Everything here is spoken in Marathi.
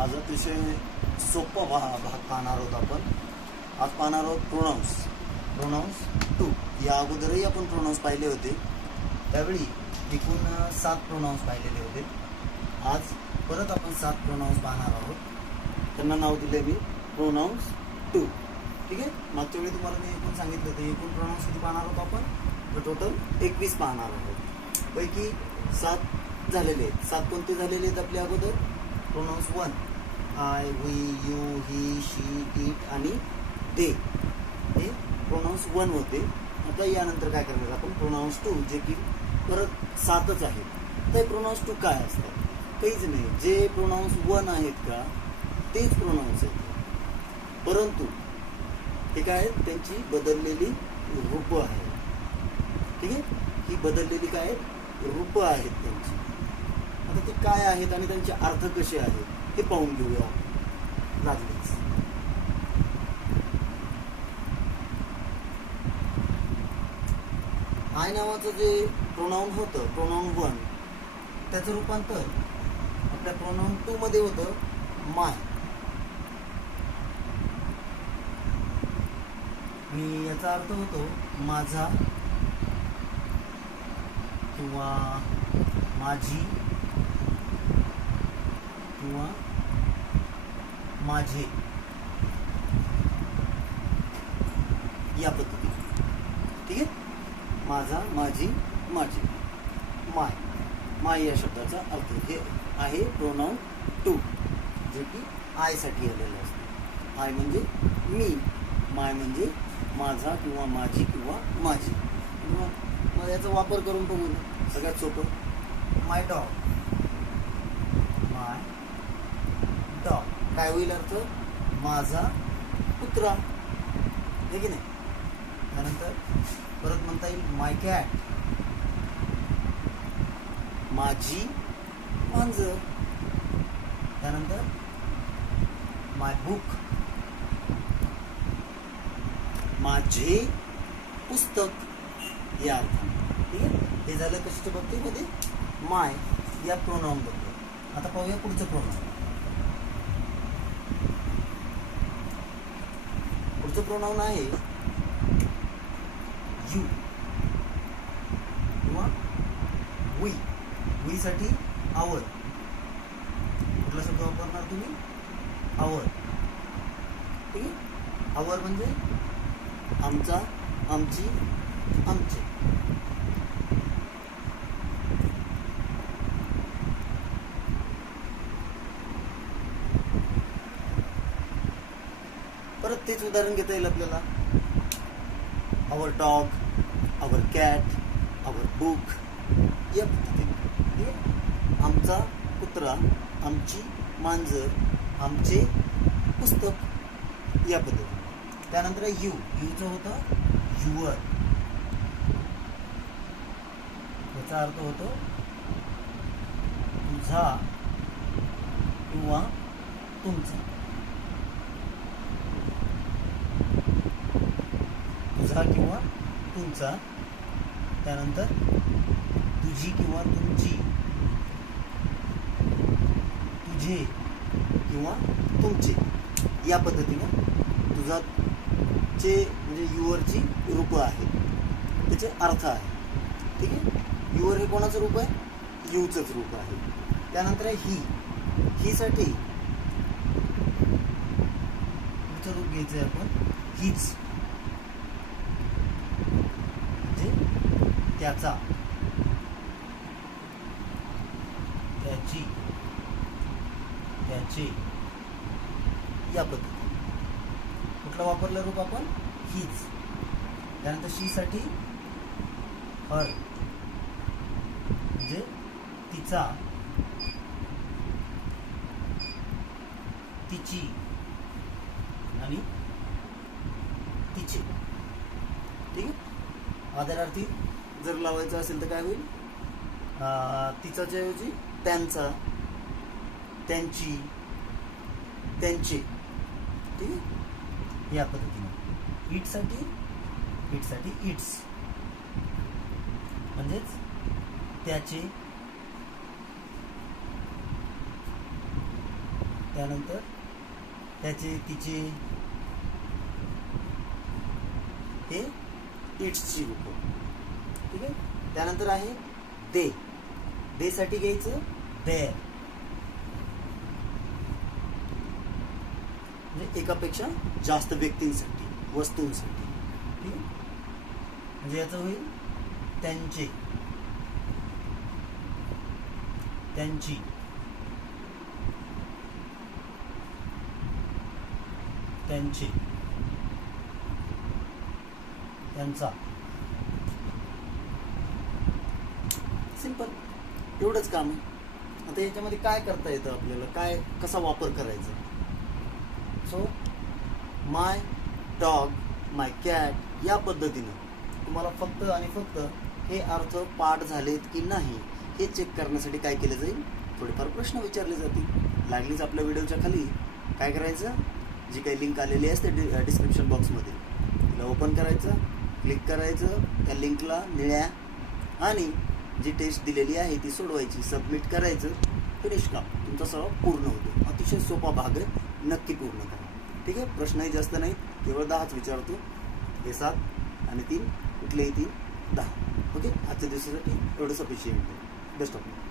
आज अतिशय सोपा भाग पाहणार आहोत आपण. आज पाहणार आहोत प्रोनाउन्स 2. या अगोदरही आपण प्रोनाउन्स पाहिले होते, त्यावेळी एकूण 7 प्रोनाउन्स पाहिलेले होते. आज परत आपण 7 प्रोनाउन्स पाहणार आहोत. त्यांना नाव दिले मी प्रोनाउन्स 2. ठीक आहे. मागच्या वेळी तुम्हाला मी एकूण सांगितलं होतं एकूण प्रोनाउन्स किती पाहणार आहोत आपण, तर टोटल 21 पाहणार आहोत. पैकी 7 झालेले आहेत. 7 कोणते झालेले आहेत आपल्या अगोदर? Pronouns 1 I, we, you, he, she, it आणि दे. हे प्रोनाउन्स 1 होते. आता यानंतर काय करणार आपण? प्रोनाउन्स 2, जे की परत 7च आहे. तर प्रोनाउन्स 2 काय असतात? काहीच नाही. जे प्रोनाउन्स 1 आहेत का तेच प्रोनाउन्स आहेत, परंतु हे काय आहेत? त्यांची बदललेली रूपं आहेत. ठीक आहे. ही बदललेली काय आहेत? रूपं आहेत त्यांची. आता ते काय आहेत आणि त्यांचे अर्थ कसे आहेत हे पाहून घेऊया लागलीच. आय नावाचं जे प्रोनाउन होतं, प्रोनाउन 1, त्याचं रूपांतर आपल्या प्रोनाउन 2 मध्ये होतं माय. आणि याचा अर्थ होतो माझा किंवा माझी किंवा माझे, या पद्धतीने. ठीक आहे. माझा, माझी, माझी, माय या शब्दाचा अर्थ हे आहे प्रोनाउन 2, जे की आय साठी आलेलं असतं. आय म्हणजे मी, माय म्हणजे माझा किंवा माझी किंवा माझी. मग याचा वापर करून बघू. सगळ्यात सोपं, माय डॉग. काय होईल अर्थ? माझा कुत्रा, हे की नाही. त्यानंतर परत म्हणता येईल माय कॅट, माझी मांजर. त्यानंतर माय बुक, माझे पुस्तक या अर्थाने. ठीक आहे. हे झालं कशाच्या बाबतीमध्ये? माय या प्रोनाउन बद्दल. आता पाहूया पुढचं प्रोनाउन. पुढचं प्रोनाउन आहे यू किंवा वी. वी साठी आवर. कुठला शब्द वापरणार तुम्ही? आवर. ठीक आहे. आवर म्हणजे आमचा, आमची, आमचे. परत तेच उदाहरण घेता येईल आपल्याला. आवर डॉग, आवर कॅट, आवर बुक या पद्धतीने. आमचा कुत्रा, आमची मांजर, आमचे पुस्तक या पद्धतीने. त्यानंतर यू. यूचं होतं युअर. याचा अर्थ होतो तुझा किंवा तुमचा. तुझा किंवा तुमचा. त्यानंतर तुझी किंवा तुमची, तुझे किंवा तुमचे या पद्धतीने. तुझाचे म्हणजे युअरची रूपं आहेत, त्याचे अर्थ आहे. ठीक आहे. युअर हे कोणाचं रूप आहे? यूचंच रूप आहे. त्यानंतर ही. ही साठी पुढचं रूप घ्यायचं आहे आपण हीच. त्याचा, त्याची, त्याचे या पद्धतीने. कुठलं वापरलं रूप आपण? हीच. त्यानंतर शी साठी हर म्हणजे तिचा, तिची आणि तिचे. ठीक आहे. आदरार्थी जर लावायचं असेल तर काय होईल? तिचाच्या ऐवजी त्यांचा, त्यांची, त्यांचे. ठीक आहे. या पद्धतीने. इटसाठी इट्स म्हणजेच त्याचे, त्यानंतर त्याचे तिचे हे इट्सची रूप. ठीक आहे. त्यानंतर आहे दे. दे साठी घ्यायचं देअर, म्हणजे एकापेक्षा जास्त व्यक्तींसाठी, वस्तूंसाठी. ठीक आहे. म्हणजे याचं होईल त्यांचे, त्यांची, त्यांचे, त्यांचा. सिंपल, एवढंच काम आहे. आता याच्यामध्ये काय करता येतं आपल्याला, काय कसा वापर करायचा. So my dog, my cat या पद्धतीनं तुम्हाला फक्त आणि फक्त हे अर्थ पाठ झालेत की नाही हे चेक करण्यासाठी काय केलं जाईल, थोडेफार प्रश्न विचारले जातील. लागलीच आपल्या व्हिडिओच्या खाली काय करायचं, जी काही लिंक आलेली असते डिस्क्रिप्शन बॉक्समध्ये तिला ओपन करायचं, क्लिक करायचं, त्या लिंकला निळ्या आणि जी टेस्ट दिलेली आहे ती सोडवायची, सबमिट करायचं, फिनिश काम. तुमचा सराव पूर्ण होतो. अतिशय सोपा भाग आहे, नक्की पूर्ण करा. ठीक आहे. प्रश्नही जास्त नाहीत, केवळ 10च विचारतो. हे 7 आणि 3 कुठलेही 3 10. ओके. आजच्या दिवसासाठी एवढं सफिशियंट आहे. Best of luck.